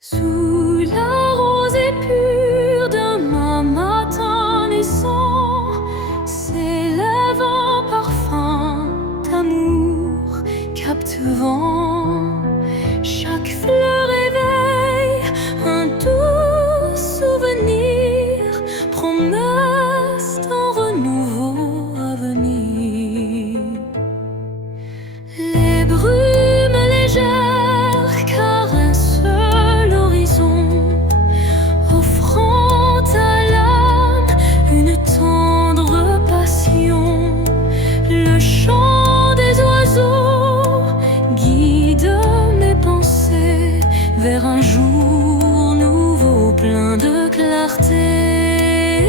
Sous la rosée pure d'un matin naissant s'élève un parfum d'amour captivant. Chaque fleur éveille un doux souvenir, promesse d'un renouveau à venir. Les brumes légères caressent l'horizon, offrant à l'âme une tendre passion. Le chant des oiseaux guide mes pensées vers un jour nouveau plein de clarté.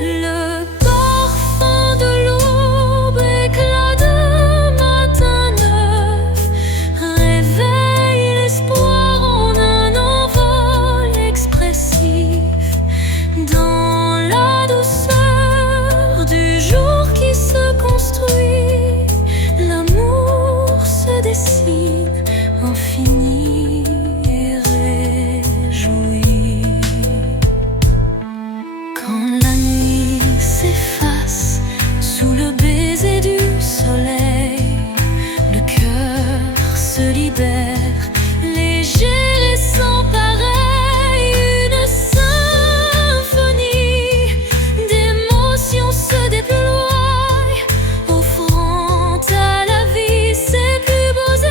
Le parfum de l'aube, éclat de matin neuf, réveille l'espoir en un envol expressif. Dans la douceur du jour qui se construit, l'amour se dessine, infini et réjoui. Quand la nuit s'efface sous le baiser du soleil, le cœur se libère, léger et sans pareil. Une symphonie d'émotions se déploie, offrant à la vie ses plus beaux émois.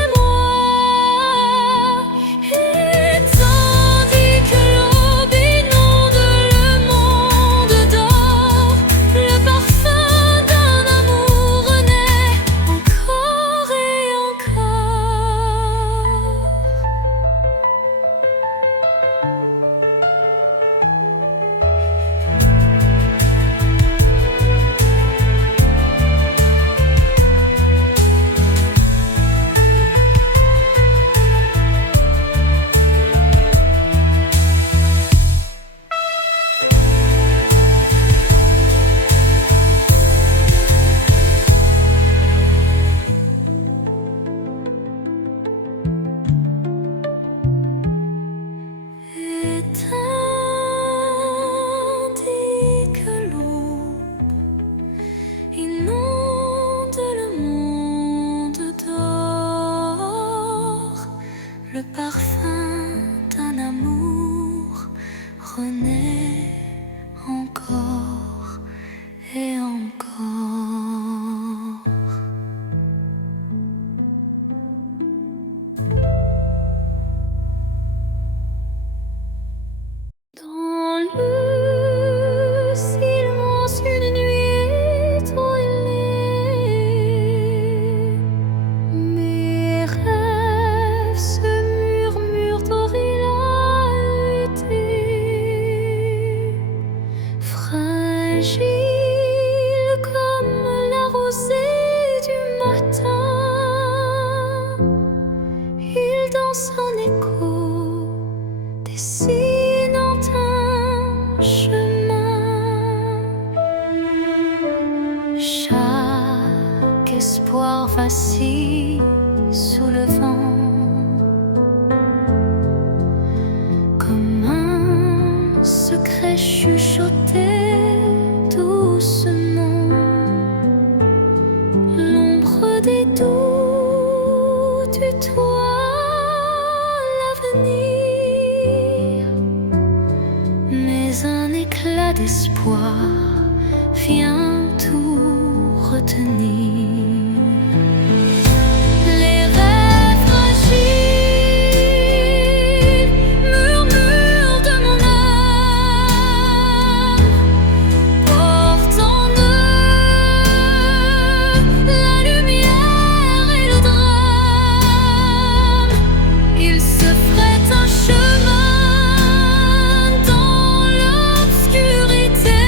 Et tandis que l'aube inonde le monde d'or, le parfum d'un amour renaît encore et encore. Et tandis que l'aube inonde le monde d'or, le parfum d'un amour renaît encore et encore. Dans le silence, une nuit étoilée, mes rêves se murmurent d'orialité. Fragile comme la rosée du matin, il danse en écho, dessinant un chemin. Chaque espoir vacille sous le vent, comme un secret chuchoté doucement. L'ombre des doutes tutoie l'avenir, mais un éclat d'espoir vient tout retenir. Les rêves fragiles murmurent de mon âme, portent en eux la lumière et le drame. Ils se frayent un chemin dans l'obscurité.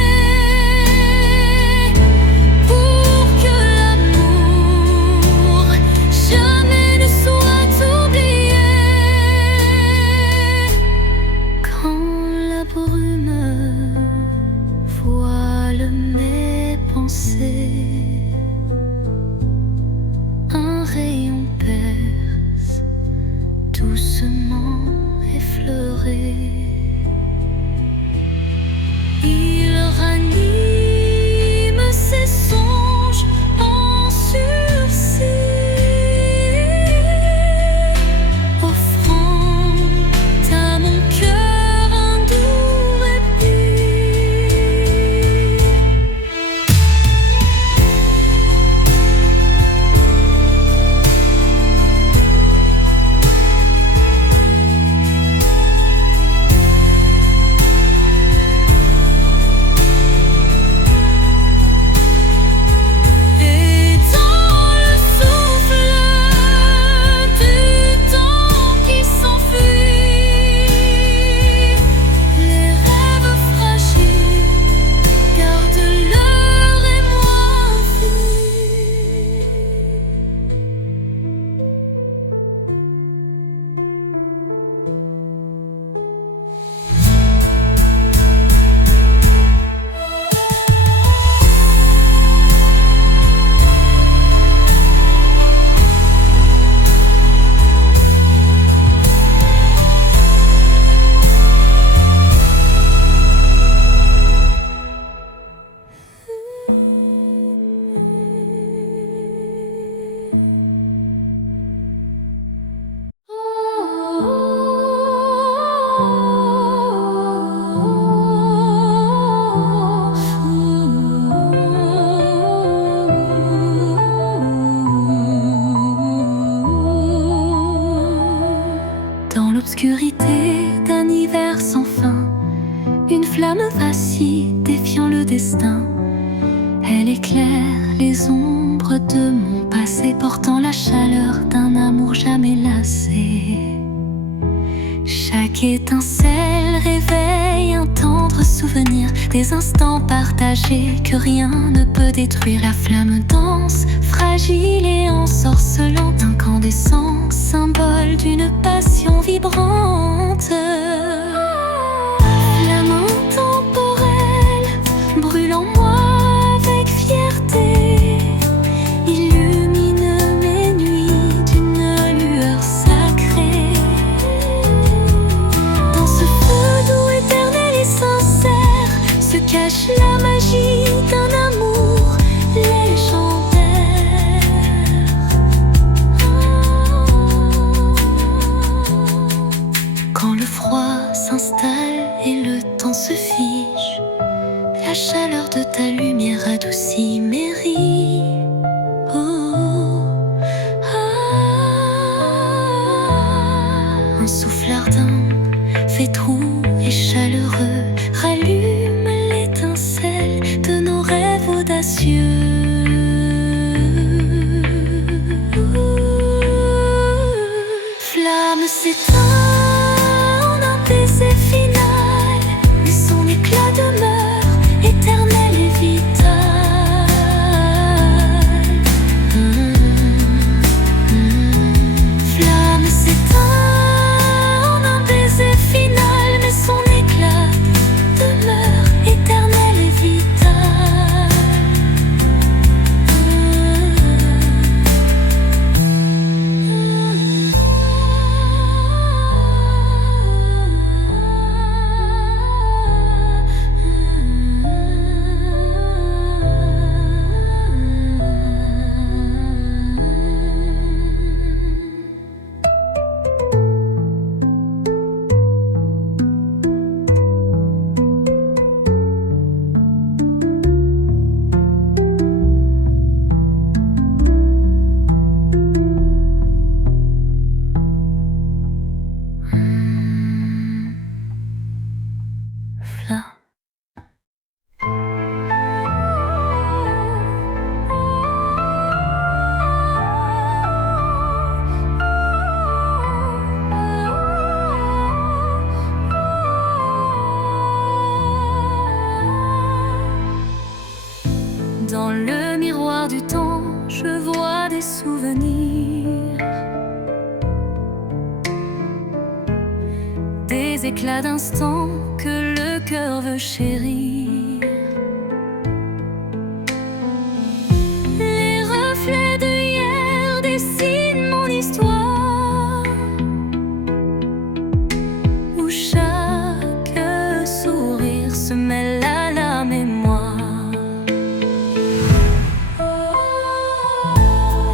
fierté d'un hiver sans fin. Une flamme vacille, défiant le destin. Elle éclaire les ombres de mon passé, portant la chaleur d'un amour jamais lassé. Chaque étincelle réveille un tendre souvenir, des instants partagés que rien ne peut détruire. La flamme danse, fragile et ensorcelante, incandescent, symbole d'une passion vibrante. Flamme intemporelle, brûle en moi avec fierté, illumine mes nuits d'une lueur sacrée. Dans ce feu doux, éternel et sincère, se cache la magie d'un amour légendaire. Quand le froid s'installe et le temps se fige, la chaleur de ta lumière adoucit mes rides. Un souffle ardent, fait doux et chaleureux, rallume l'étincelle de nos rêves audacieux. Flamme s'éteint en un baiser final, mais son éclat demeure éternel et vital. Flamme s'éteint en un baiser final, mais son éclat demeure éternel et vital. Dans le miroir du temps, je vois des souvenirs, des éclats d'instants que le cœur veut chérir. Les reflets de hier dessinent mon histoire, où chaque sourire se mêle à la mémoire.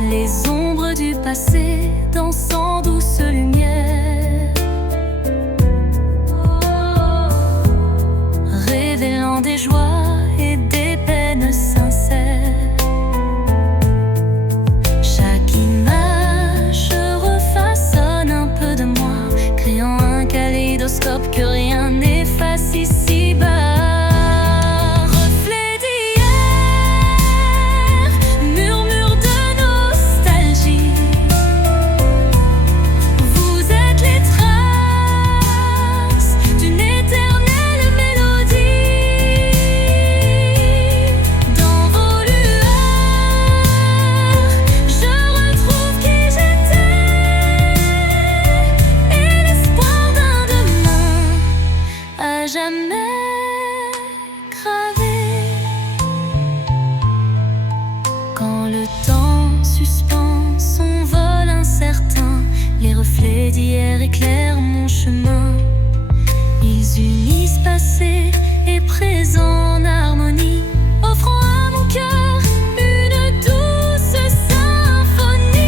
Les ombres du passé dansent en douce lumière, révélant des joies et des peines sincères. Chaque image refaçonne un peu de moi, créant un kaléidoscope que rien n'efface ici-bas. Jamais gravé. Quand le temps suspend son vol incertain, les reflets d'hier éclairent mon chemin. Ils unissent passé et présent en harmonie, offrant à mon cœur une douce symphonie.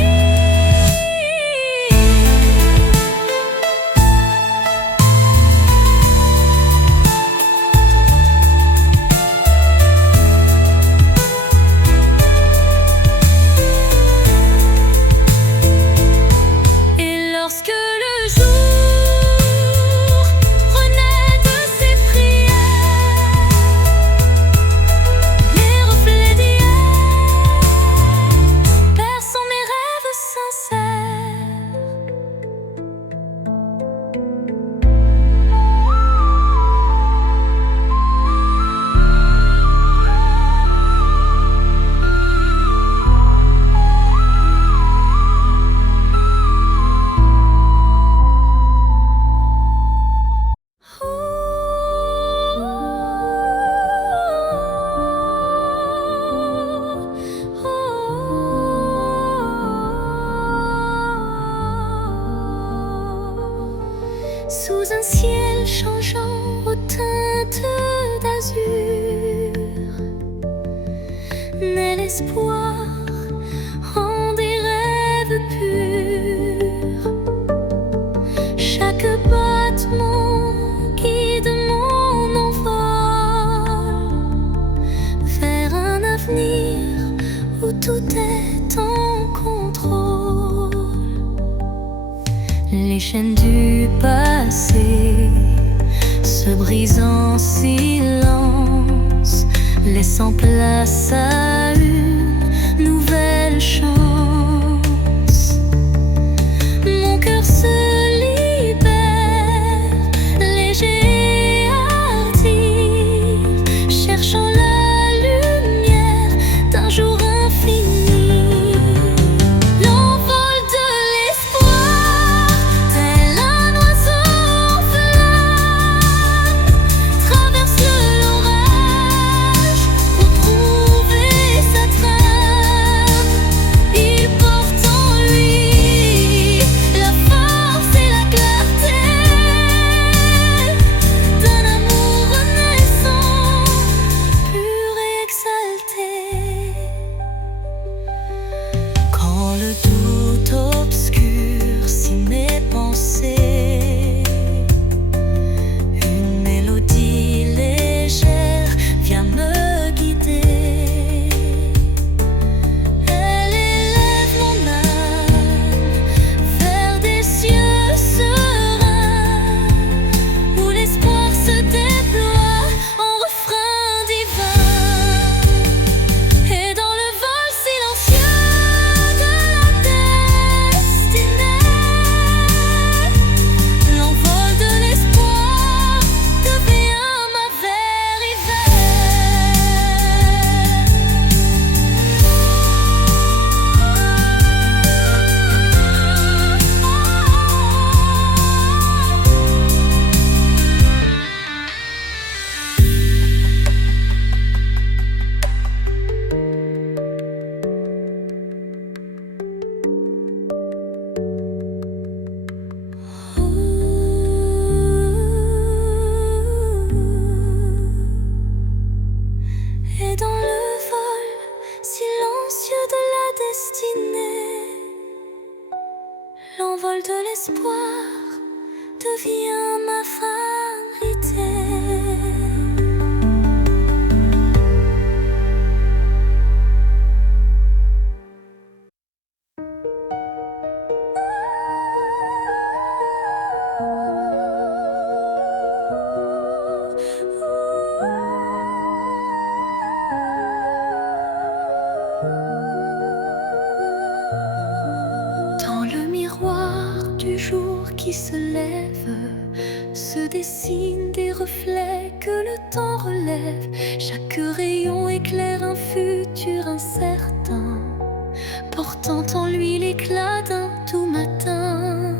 Et lorsque le jour sous un ciel changeant aux teintes d'azur, naît l'espoir en des rêves purs. Chaque battement guide mon envol vers un avenir où tout est en contrôle. Les chaînes du passé se brisent en silence, laissant place à une nouvelle chance. Mon cœur se libère, léger et hardi, cherchant la lumière d'un jour infini. L'envol de l'espoir, tel un oiseau en flamme, traverse l'orage pour trouver sa trame. Il porte en lui la force et la clarté d'un amour renaissant, pur et exalté. Quand le doute obscurcit mes pensées, une mélodie légère vient me guider. Elle élève mon âme vers des cieux sereins, où l'espoir se déploie en refrain divin. Et dans le vol silencieux de la destinée, l'envol de l'espoir devient ma vérité. Et dans le vol silencieux de la destinée, l'envol de l'espoir devient ma vérité. Dans le miroir du jour qui se lève, se dessinent des reflets que le temps relève. Chaque rayon éclaire un futur incertain, portant en lui l'éclat d'un doux matin.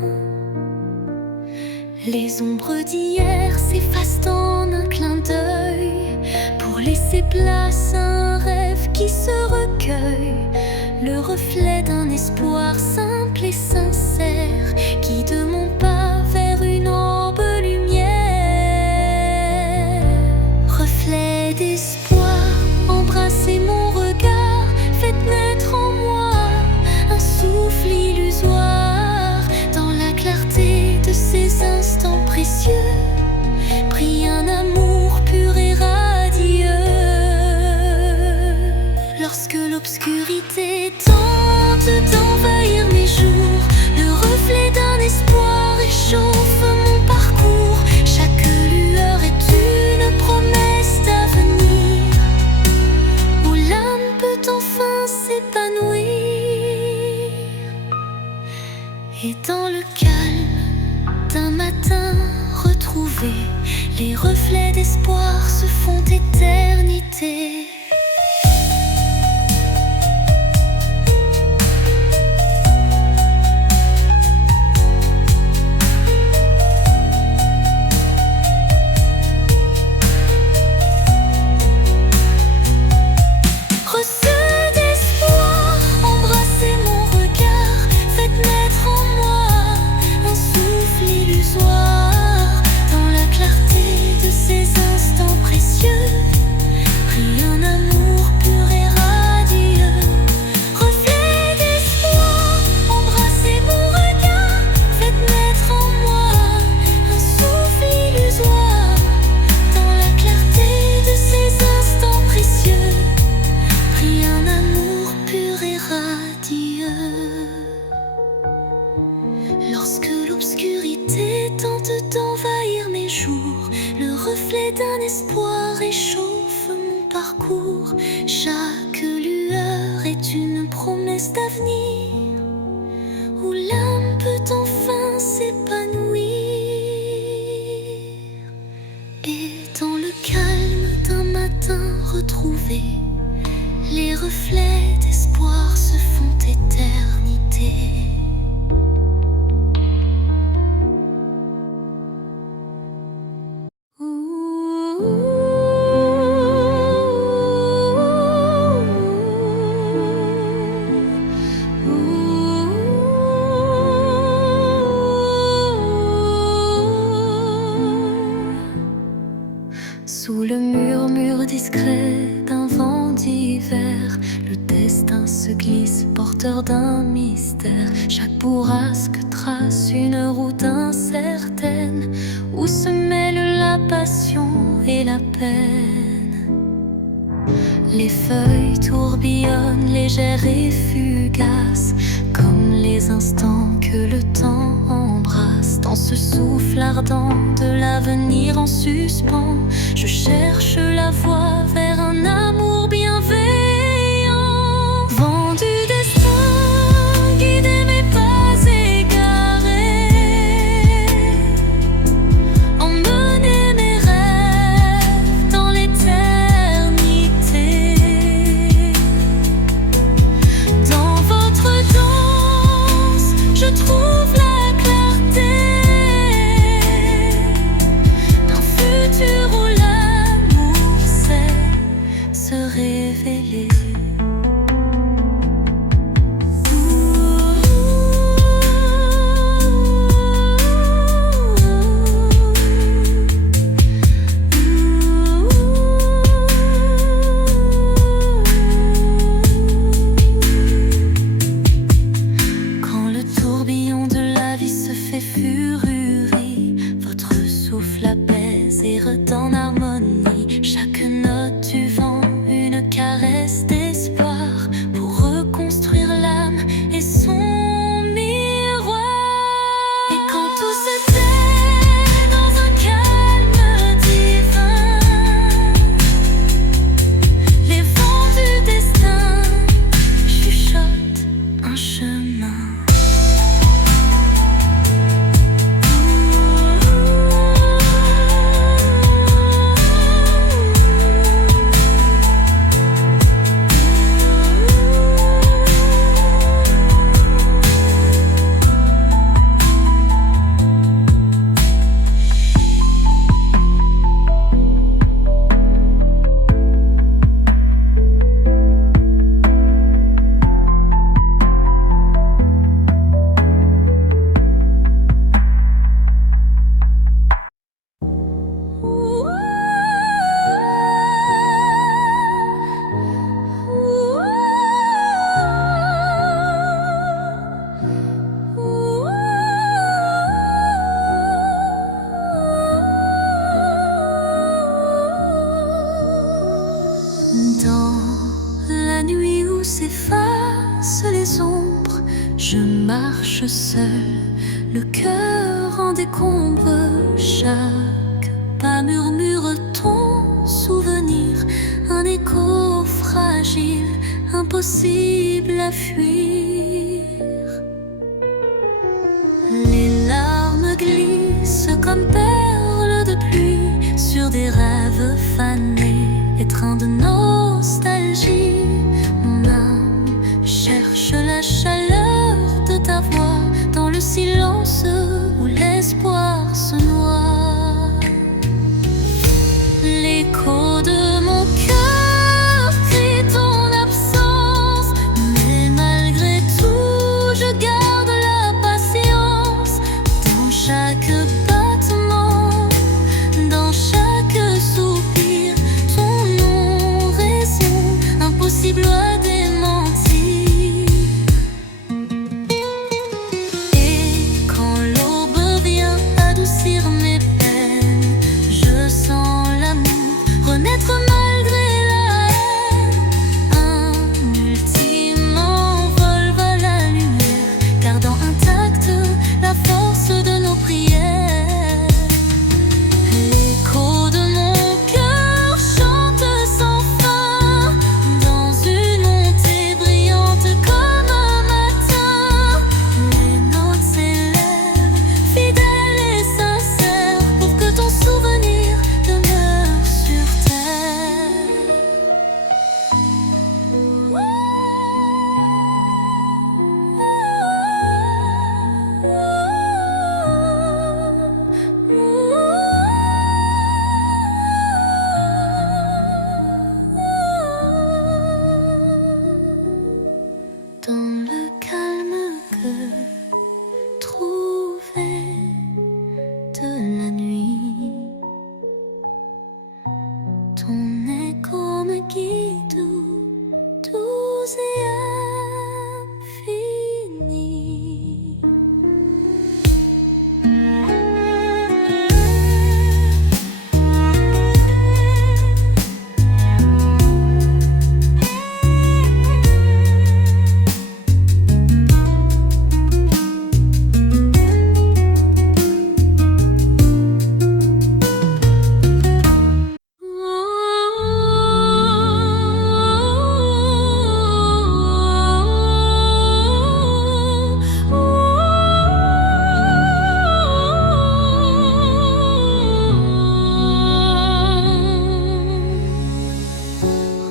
Les ombres d'hier s'effacent en un clin d'œil, pour laisser place à un rêve qui se recueille. Le reflet d'un espoir simple et sincère guide mon pas vers une aube lumière. Reflet d'espoir, embrassez mon regard, faites naître en moi un souffle illusoire. Dans la clarté de ces instants précieux brille un amour pur et radieux. Lorsque l'obscurité tente d'envahir mes jours, le reflet d'un espoir réchauffe mon parcours. Chaque lueur est une promesse d'avenir, où l'âme peut enfin s'épanouir. Et dans le calme d'un matin retrouvé, les reflets d'espoir se font éternité. Faites naître en moi un souffle illusoire. jour. Le reflet d'un espoir réchauffe mon parcours. Chaque lueur est une promesse d'avenir, où l'âme peut enfin s'épanouir. Et dans le calme d'un matin retrouvé, les reflets d'espoir se font éternité. Sous le murmure discret d'un vent d'hiver, le destin se glisse, porteur d'un mystère. Chaque bourrasque trace une route incertaine, où se mêlent la passion et la peine. Les feuilles tourbillonnent, légères et fugaces, comme les instants que le temps embrasse. Dans ce souffle ardent de l'avenir en suspens, je cherche la voie vers un amour bienveillant. Vent du destin, guidez mes pas égarés, emmenez mes rêves dans l'éternité. Dans votre danse, je trouve la clarté, un futur où l'amour sait se révéler. Quand le tourbillon de la vie se fait fururie, votre souffle apaise et redonne harmonie. Chaque note du vent, une caresse d'espoir, pour reconstruire l'âme et son miroir. Et quand tout se tait dans un calme divin, les vents du destin chuchotent un chemin. Dans la nuit où s'effacent les ombres, je marche seul, le cœur en décombre. Chaque pas murmure ton souvenir, un écho fragile, impossible à fuir. Les larmes glissent comme perles de pluie sur des rêves fanés, étreints de nostalgie. Mon âme cherche la chaleur de ta voix dans le silence où l'espoir se noie. L'écho de mon cœur crie ton absence, mais malgré tout je garde la patience. Dans chaque battement, dans chaque soupir, guide doux et infini.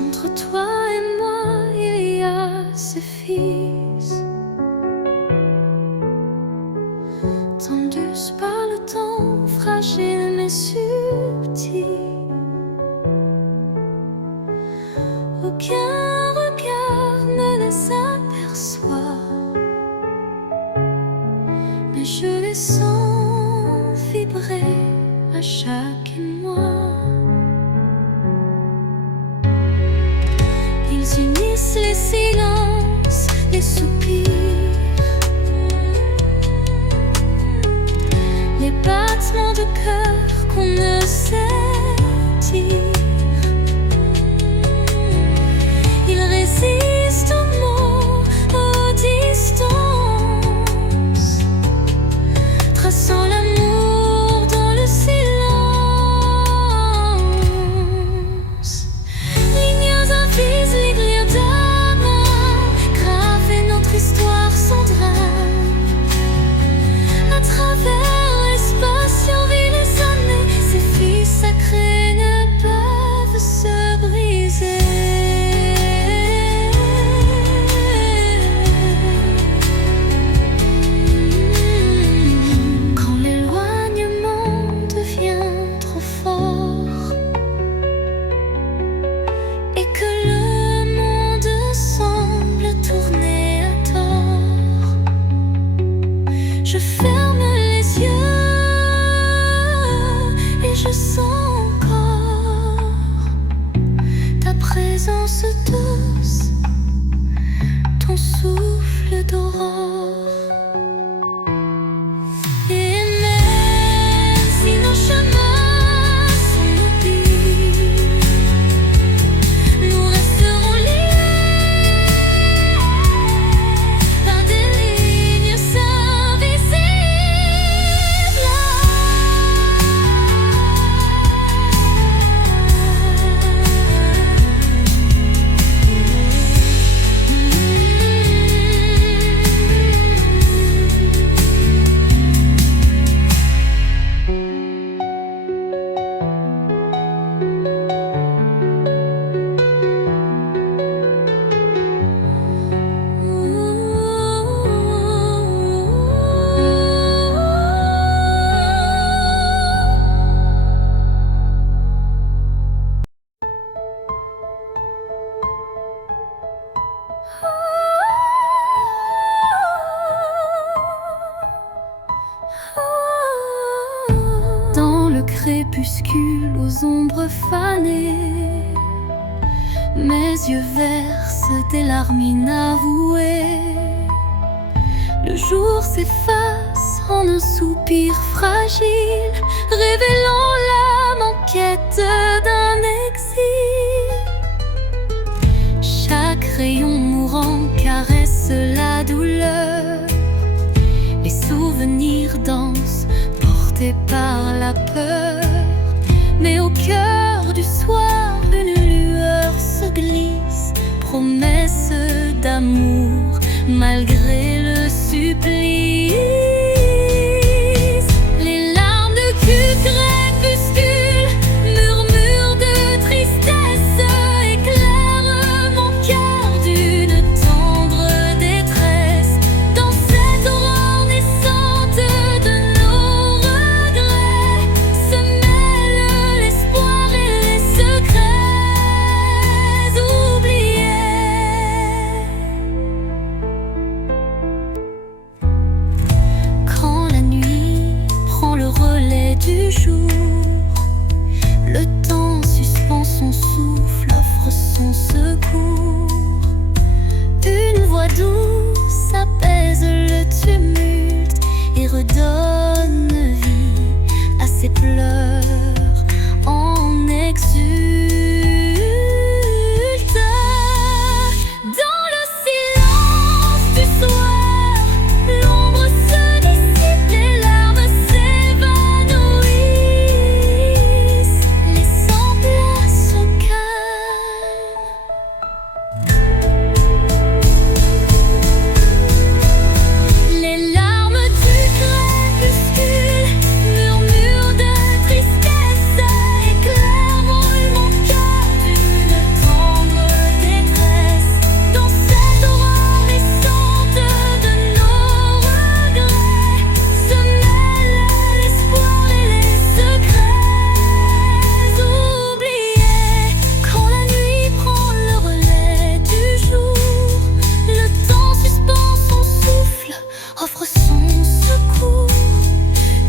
Entre toi et moi, il y a ce fils, tendus par le temps, fragile mais subtil. Aucun regard ne les aperçoit, mais je les sens vibrer à chaque émoi. Ils unissent les silences, les soupirs, les battements de cœur qu'on ne sait dire. Ils résistent aux mots, aux distances, traçant l'amour dans le silence. Lignes invisibles d'amant, graver notre histoire sans drame. À travers l'espace survit les années, ces filles sacrées ne peuvent se briser. Quand l'éloignement devient trop fort et que le monde semble tourner à tort, je ferme les yeux et je sens encore ta présence douce, ton souffle d'aurore. Et même si nos chemins sont mobiles, nous resterons liés par des lignes invisibles. Dans le crépuscule aux ombres fanées, mes yeux versent des larmes inavouées. Le jour s'efface en un soupir fragile, révélant l'âme en quête d'un exil. Chaque rayon mourant caresse la douleur, les souvenirs dansent portés par la peur. Mais au cœur du soir, une lueur se glisse, promesse d'amour malgré le supplice. Les larmes de crépuscule, murmures de tristesse, éclairent mon cœur d'une tendre détresse. Dans cette aurore naissante de nos regrets se mêlent l'espoir et les secrets oubliés. exulte. Dans le silence du soir, l'ombre se dissipe, les larmes s'évanouissent, laissant place au calme. Les larmes du crépuscule, murmures de tristesse, éclairent mon cœur d'une tendre détresse. Dans cette aurore naissante de nos regrets se mêlent l'espoir et les secrets oubliés. Quand la nuit prend le relais du jour, le temps suspend son souffle, offre son secours.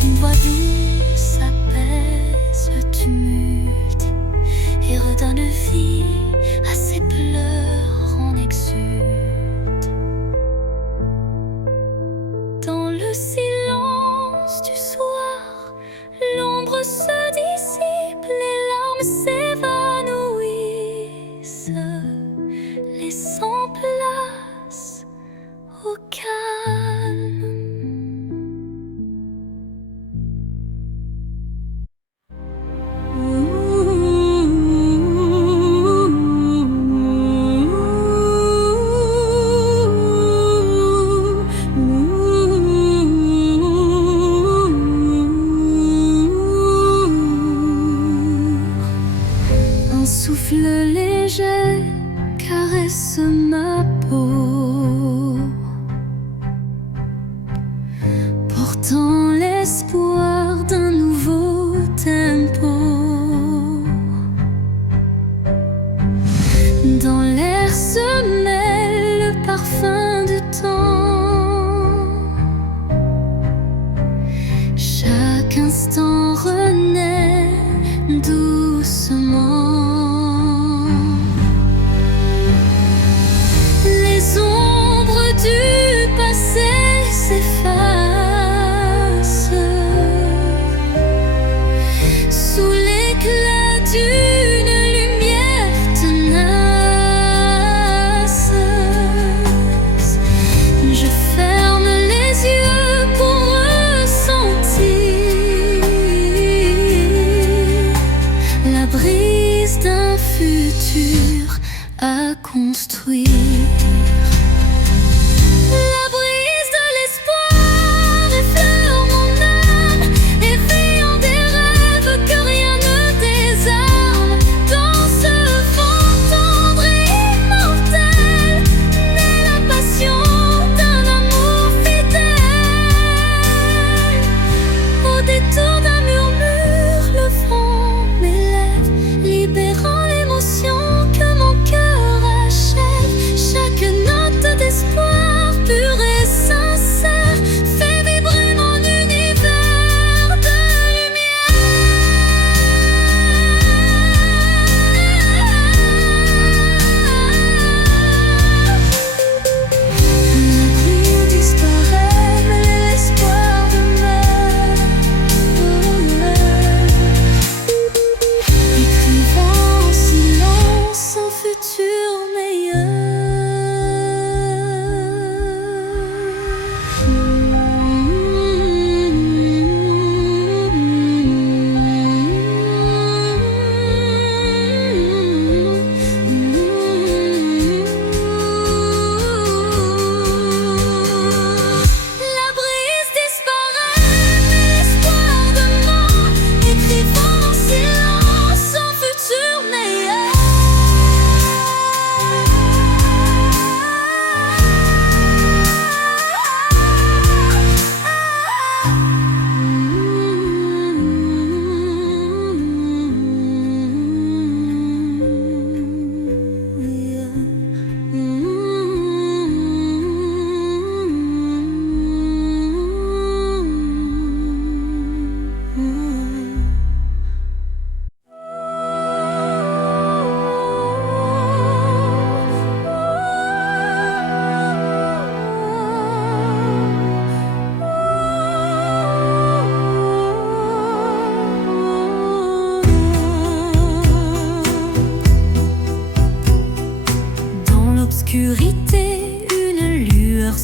Une voix douce apaise le tumulte et redonne vie à ses pleurs en exulte. Dans le silence du soir, l'ombre se dissipe, les larmes s'évanouissent, laissant place au calme. Un souffle léger caresse ma peau, portant l'espoir d'un nouveau tempo. Dans l'air se mêle le parfum du temps. Chaque instant renaît doucement. Les ombres du passé s'effacent sous l'éclat d'une lumière tenace. Je ferme les yeux pour ressentir la brise d'un futur à construire. La brise de l'espoir effleure mon âme, éveillant des rêves que rien ne désarme. Dans ce vent tendre et immortel naît la passion d'un amour fidèle. Au détour d'un murmure, le vent m'élève, libérant l'émotion que mon cœur achève.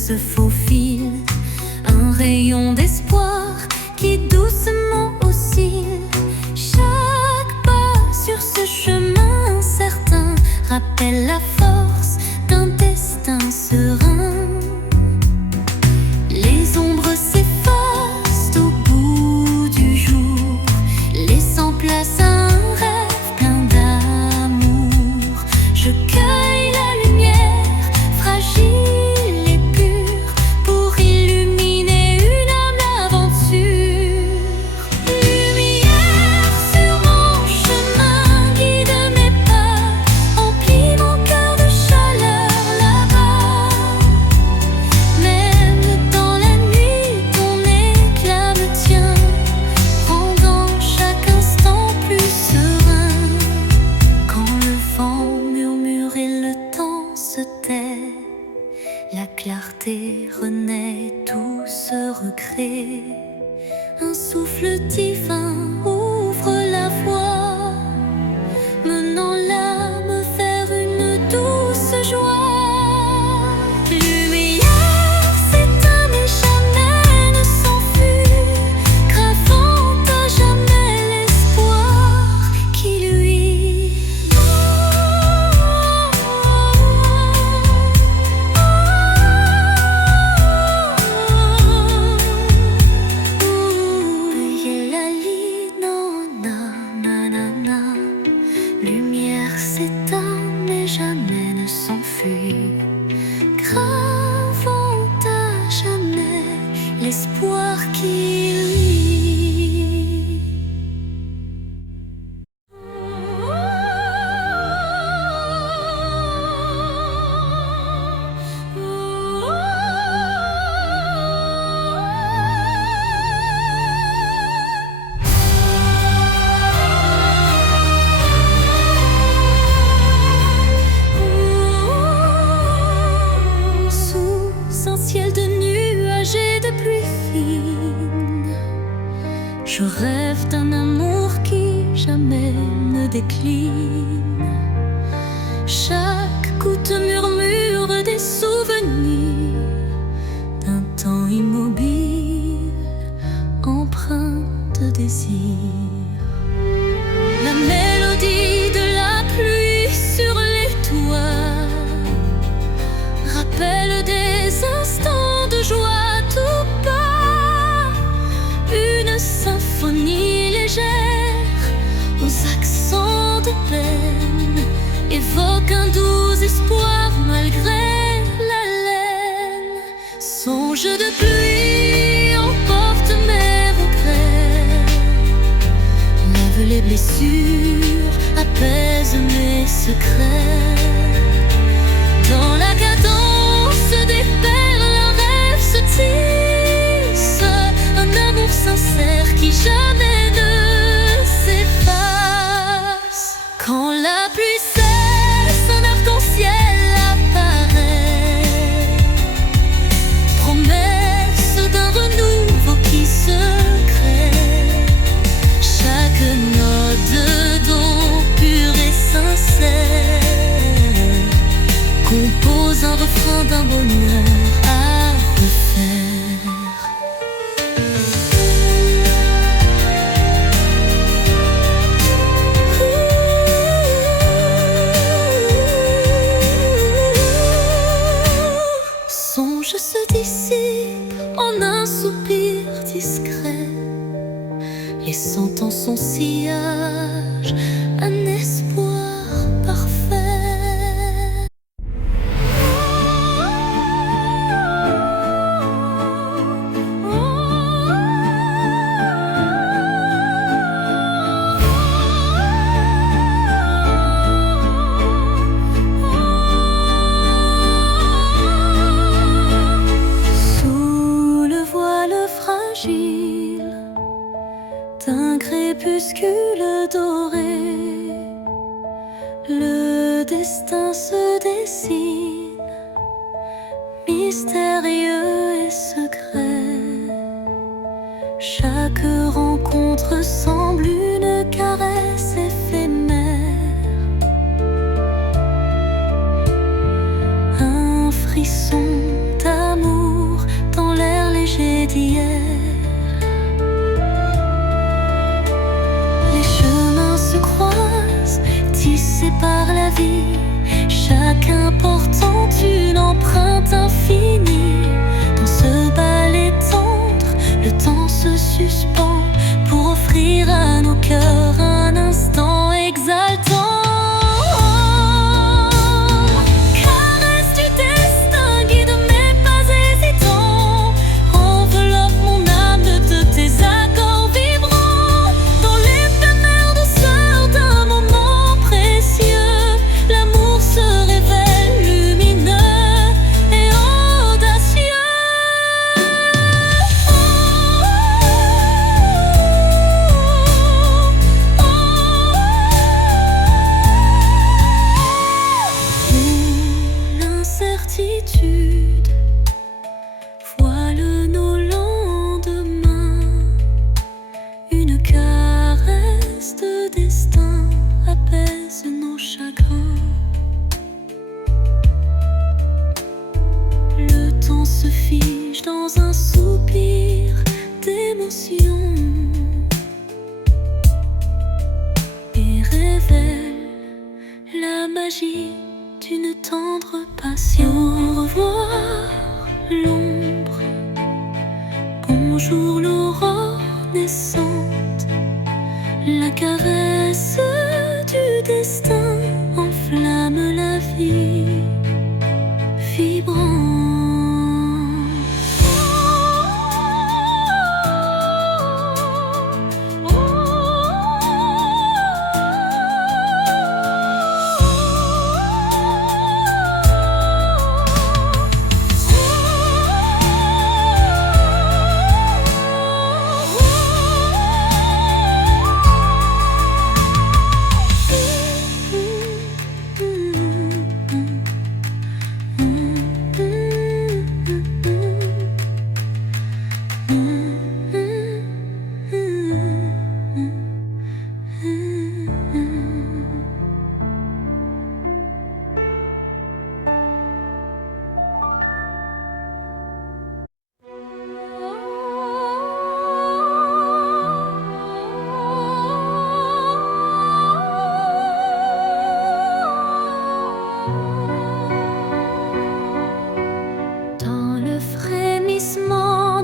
se faufile un rayon d'espoir qui doucement oscille. Chaque pas sur ce chemin incertain rappelle la force d'un destin serein. Les ombres s'effacent au bout du jour, laissant place à un rêve plein d'amour. Je cueille la lumière, fragile et pure, pour illuminer une âme d'aventure. Lumière sur mon chemin, guide mes pas, emplis mon cœur de chaleur là-bas. Même dans la nuit, ton éclat me tient, rendant chaque instant plus serein. Quand le vent murmure et le temps se tait, la clarté renaît, tout se recrée. Un souffle divin ouvre la voie, menant l'âme vers une douce joie. Lumière s'éteint mais jamais ne s'enfuit, gravant à jamais l'espoir qui luit. Lumière s'éteint mais jamais ne s'enfuit, gravant à jamais l'espoir qui luit. Sous un ciel de nuages et de pluie fine, je rêve d'un amour qui jamais ne décline. Chaque goutte murmure des souvenirs d'un temps immobile, empreint de désir. La mélodie de la pluie sur les toits rappelle des instants de joie tout bas. Une symphonie légère aux accents de peine évoque un doux espoir malgré la laine. Songe de pluie emporte mes regrets, lave les blessures, apaise mes secrets. Dans la cadence des perles, un rêve se tisse, un amour sincère qui jamais ne s'efface. Quand la pluie cesse, un arc-en-ciel apparaît, promesse d'un renouveau qui se crée. Chaque note de don pur et sincère compose un refrain d'un bonheur à refaire. Songe se dissipe en un soupir discret, laissant en son sillage un espoir parfait. D'un crépuscule doré, le destin se dessine, mystérieux et secret. Chaque rencontre semble une caresse éphémère, un frisson d'amour sépare la vie, chacun portant une empreinte infinie. Dans ce ballet tendre, le temps se suspend pour offrir à nos cœurs un instant exaltant. Voile nos lendemains, une caresse de destin apaise nos chagrins. Le temps se fige dans un soupir d'émotion et révèle la magie d'une tendre passion. Au revoir l'ombre, bonjour l'aurore naissante. La caresse du destin enflamme la vie vibrante.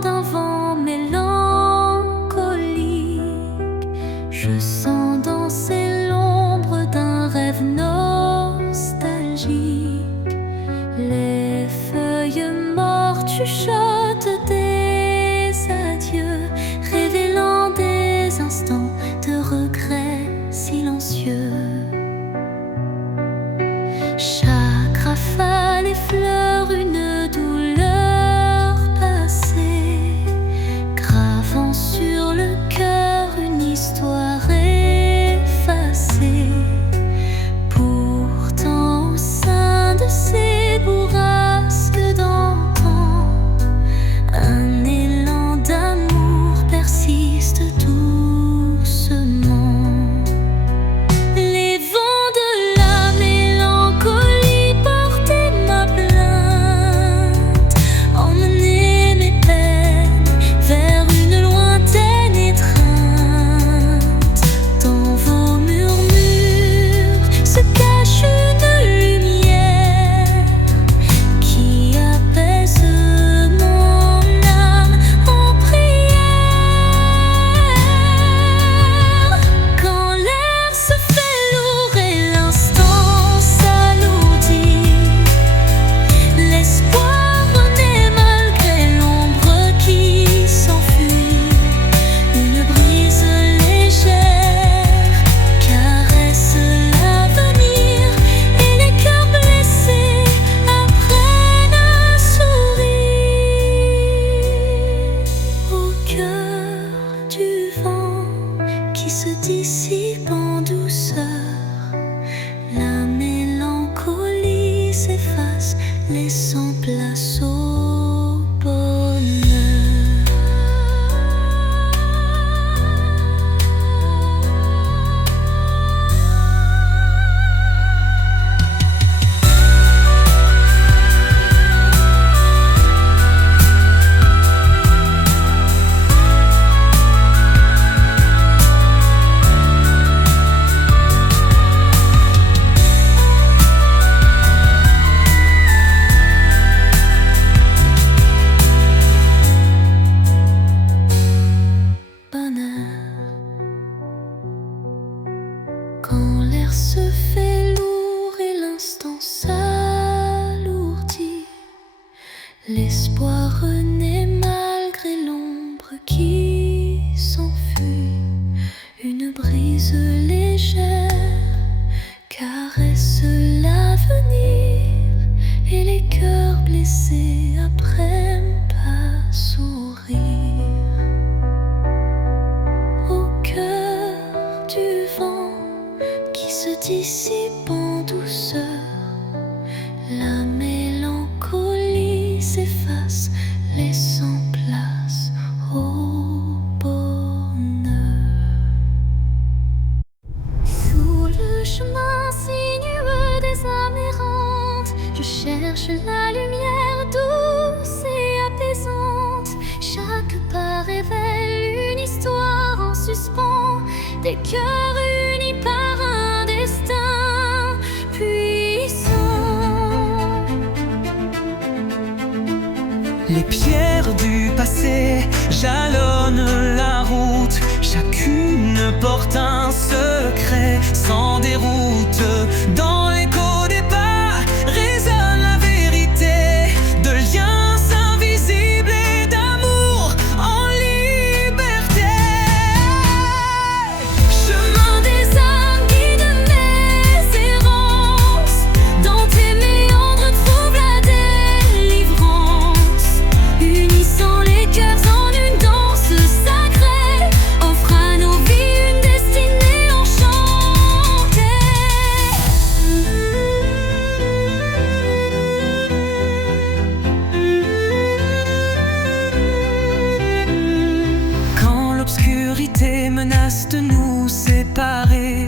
D'un vent mélancolique, je sens danser l'ombre d'un rêve nostalgique. Les feuilles mortes chuchotent des adieux, révélant des instants de regret silencieux. Chaque rafale effleure une douleur passée, gravant sur le cœur une histoire effacée. Pourtant au sein de ces bourrasques d'antan, Quand l'air se fait lourd et l'instant s'alourdit, l'espoir renaît malgré l'ombre qui s'enfuit. Une brise légère caresse l'avenir et les cœurs blessés apprennent à sourire. Au cœur du vent qui se dissipe en douceur, la mélancolie s'efface, laissant place au bonheur. Sous le chemin sinueux des âmes errantes, je cherche la lumière douce et apaisante. Chaque pas révèle une histoire en suspens, des cœurs unis par un destin puissant. Les pierres du passé jalonnent la route, chacune porte un secret sans déroute. Dans l'écho des pas résonne la vérité de liens invisibles et d'amour en liberté. Chemin des âmes, guide mes errances, dans tes méandres trouve la délivrance. Unissant les cœurs en une danse sacrée, offre à nos vies une destinée enchantée. Quand l'obscurité menace de nous séparer,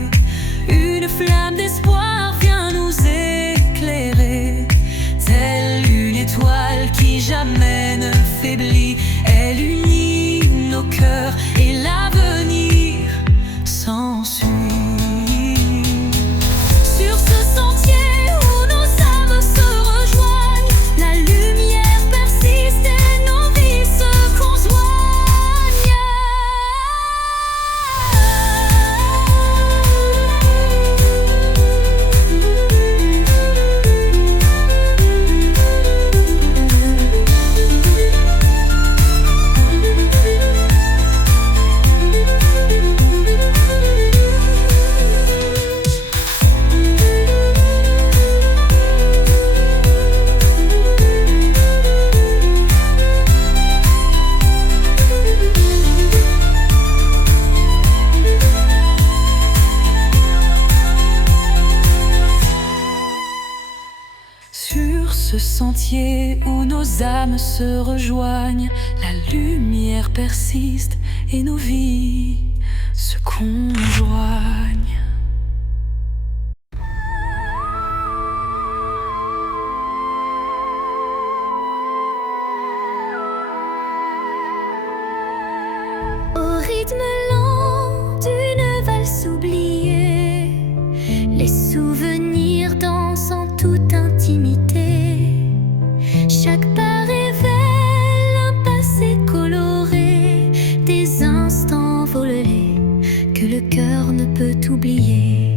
une flamme d'espoir vient nous éclairer. Telle une étoile qui jamais ne faiblit, elle unit nos cœurs et l'avenir s'ensuit. Sur ce sentier où nos âmes se rejoignent, la lumière persiste et nos vies se conjoignent. Sur ce sentier où nos âmes se rejoignent, la lumière persiste et nos vies se conjoignent. Au rythme lent d'une valse oubliée, les souvenirs dansent en toute intimité. Chaque pas révèle un passé coloré, des instants volés que le cœur ne peut oublier.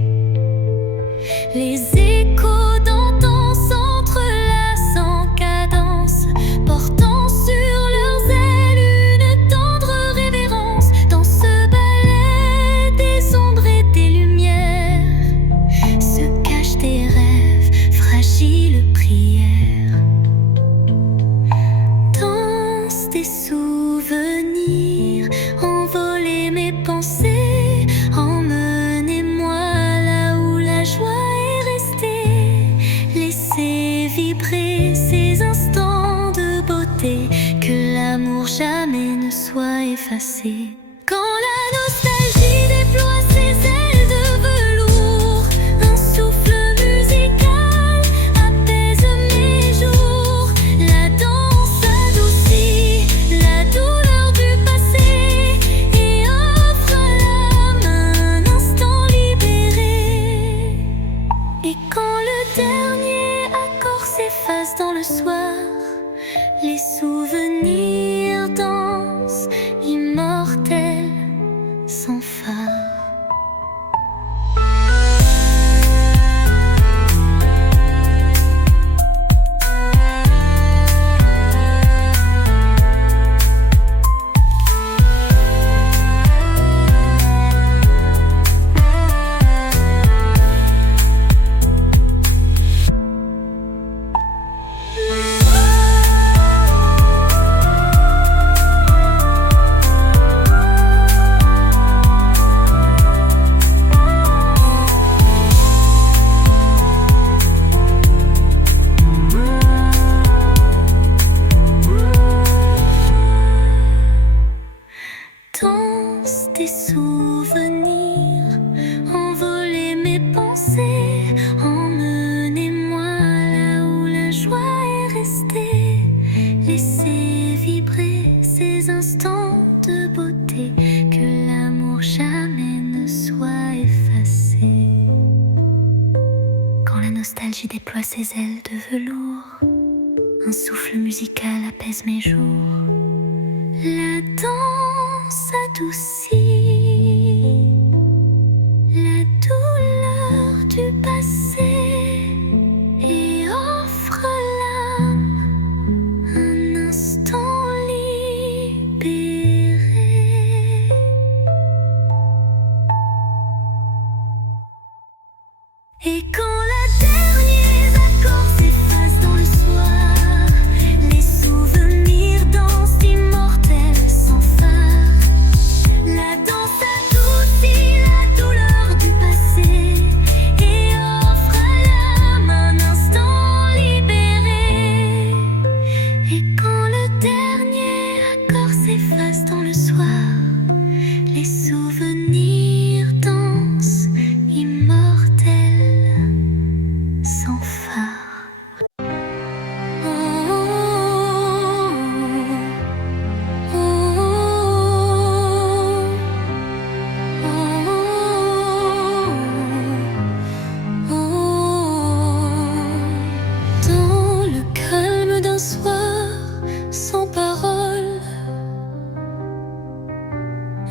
Les échos d'antan s'entrelacent en cadence, portant sur leurs ailes une tendre révérence. Dans ce ballet des ombres et des lumières se cachent des rêves, fragiles prières. Danse des souvenirs, envolez mes pensées, emmenez-moi là où la joie est restée. nostalgie déploie ses ailes de velours. Un souffle musical apaise mes jours. La danse adoucit la douleur du passé et offre à l'âme un instant libéré. Et quand la dernière accord s'efface dans le soir, les souvenirs dansent immortels sans phare. La danse adoucit la douleur du passé et offre à l'âme un instant libéré. Et quand le dernier accord s'efface dans le soir, les souvenirs dansent immortels sans phare. Oh, oh, oh, oh. Dans le calme d'un soir sans parole,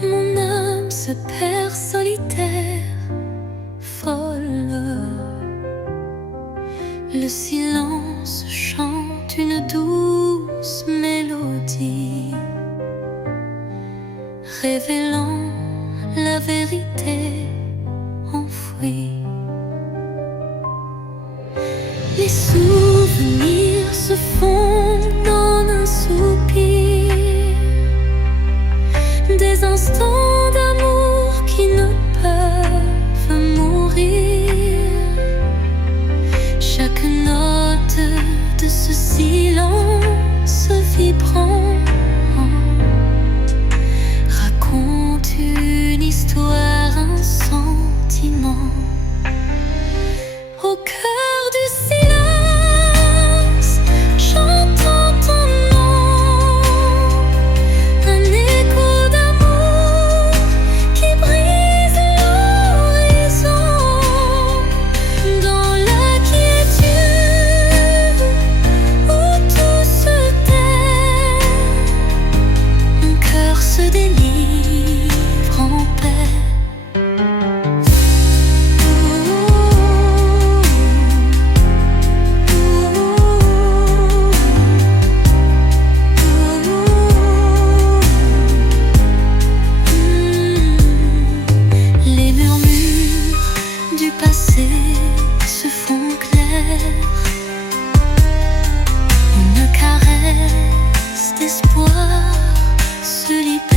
mon âme se perd solitaire, folle. Le silence chante une douce mélodie, révélant la vérité enfouie. Les souvenirs se fondent en un soupir, des instants d'amour qui ne peuvent mourir. Chaque note de ce silence vibrant raconte une histoire, un sentiment. Au cœur du silence, j'entends ton nom, un écho d'amour qui brise l'horizon. Dans la quiétude où tout se tait, mon cœur se délivre en paix. Les murmures du passé se font clairs. Une caresse d'espoir se libère.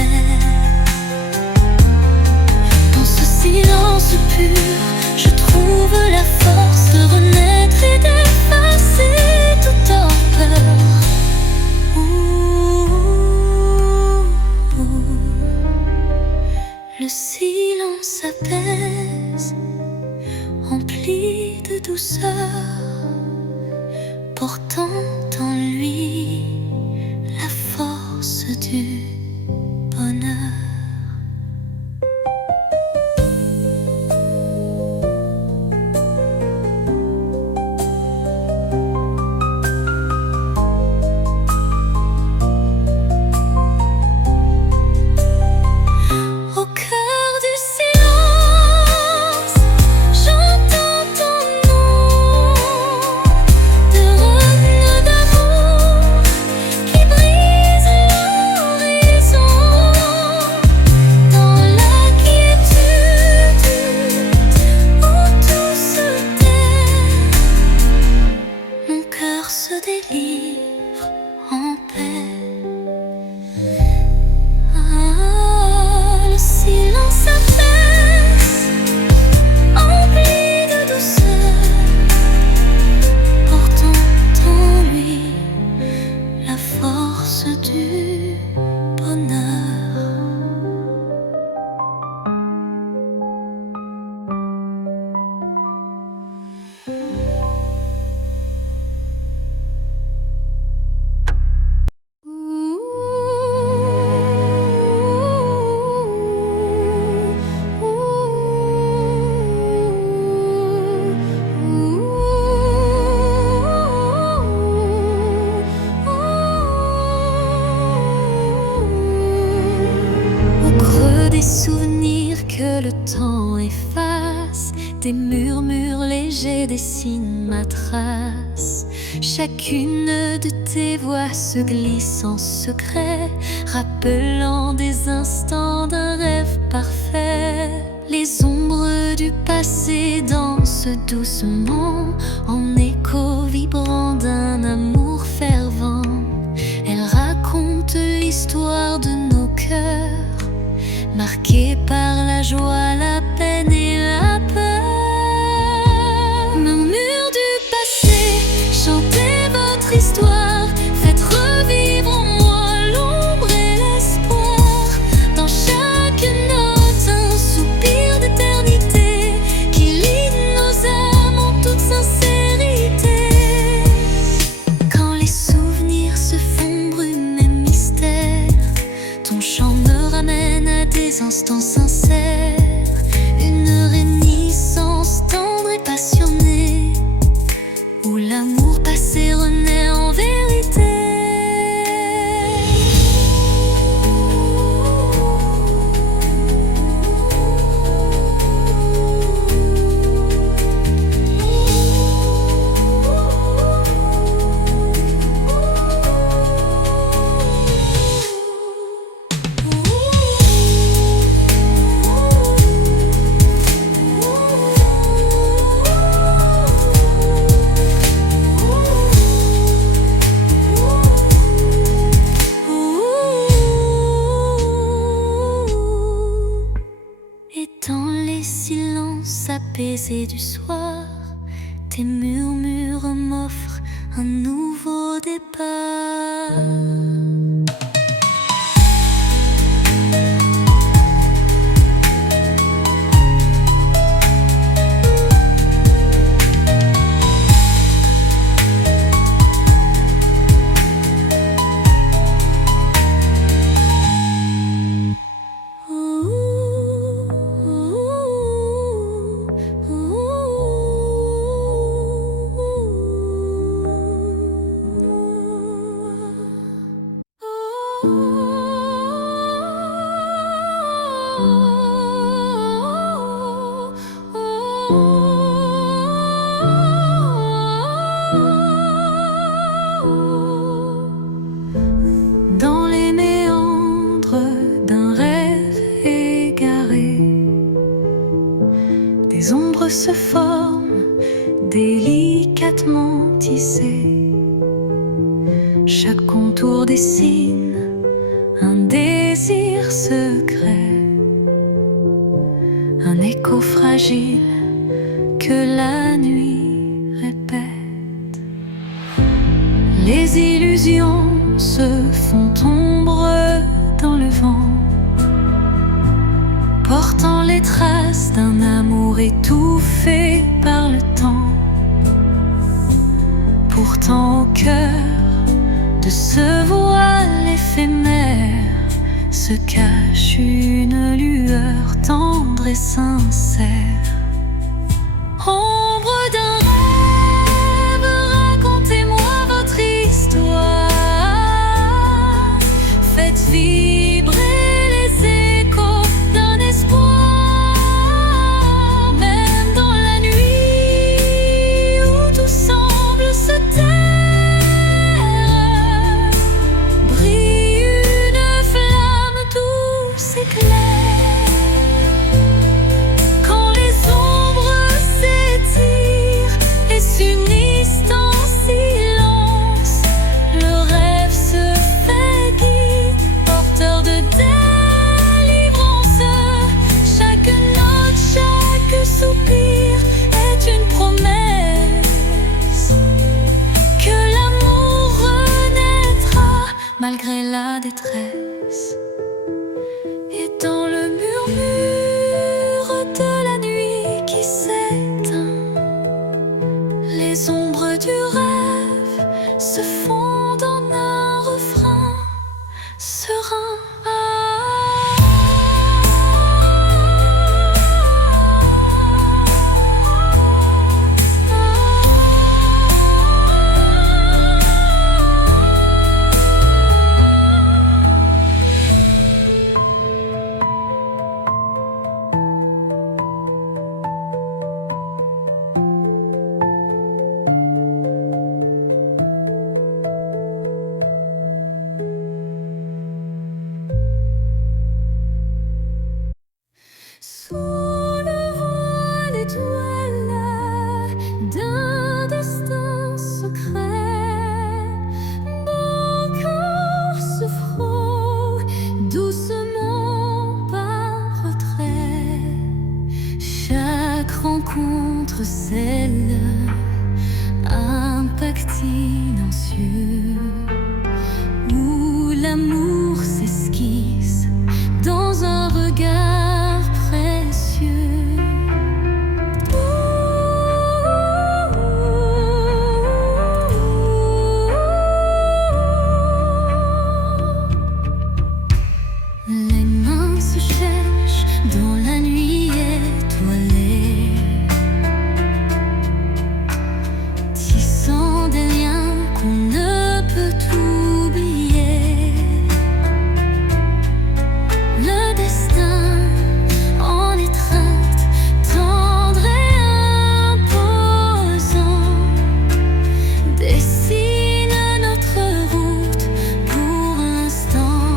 Dans ce silence pur, je trouve la force de renaître et d'effacer toute torpeur. Le silence apaise, rempli de douceur, portant en lui la force du bonheur. Au cœur du silence, j'entends ton nom, de revenir Des murmures légers dessinent ma trace. Chacune de tes voix se glisse en secret, rappelant des instants d'un rêve parfait. Les ombres du passé dansent doucement, en écho vibrant d'un amour fervent. Elles racontent l'histoire de nos cœurs, marqués par la joie, la peine et la peur. Murmures du passé, chantez votre histoire, faites revivre en moi l'ombre et l'espoir. Dans chaque note, un soupir d'éternité qui lie nos âmes en toute sincérité. Quand les souvenirs se font brume et mystère, ton chant me ramène à des instants sincères. Une réminiscence tendre et passionnée, où l'amour passé renaît en vérité. Et dans les silences apaisés du soir, tes murmures m'offrent un nouveau départ. Dans les méandres d'un rêve égaré, des ombres se forment, délicatement tissées. Chaque contour dessine un désir secret, un écho fragile que la nuit répète. Les illusions se font ombre dans le vent, portant les traces d'un amour étouffé par le temps. Pourtant au cœur de ce voile éphémère se cache une lueur tendre et sincère. Ombre d'un rêve, racontez-moi votre histoire. Faites vibrer les échos d'un espoir. Même dans la nuit où tout semble se taire, brille une flamme douce et claire. Quand les ombres s'étirent et s'unissent en silence, le rêve se fait guide, porteur de délivrance. Chaque note, chaque soupir est une promesse que l'amour renaîtra malgré la détresse. Et dans le murmure de la nuit qui s'éteint, les ombres du rêve se fondent en un refrain serein. rencontre, celle un pacte silencieux où l'amour s'esquisse dans un regard précieux. Les mains se cherchent dans la nuit étoilée, tissant des liens qu'on ne peut oublier. Le destin en étreinte, tendre et imposant, dessine notre route pour l'instant.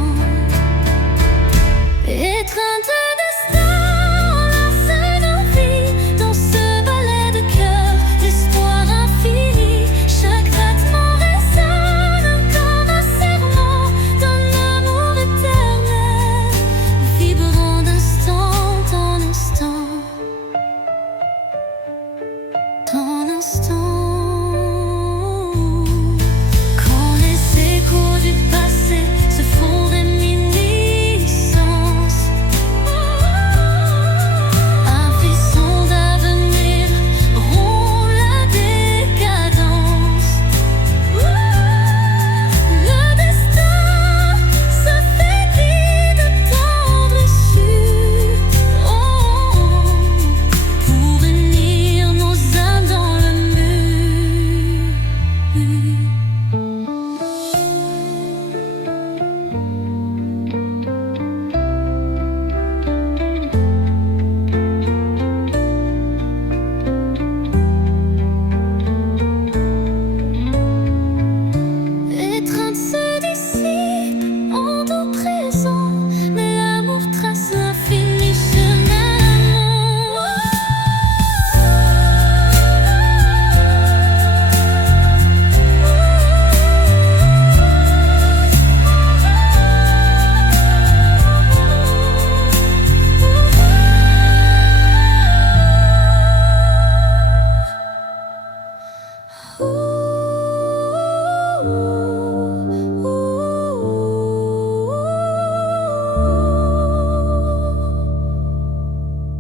Étreinte de destin, enlace nos vies dans ce ballet de cœur, l'espoir infini. Chaque battement résonne comme un serment d'un amour éternel, vibrant d'instant en instant, en instant.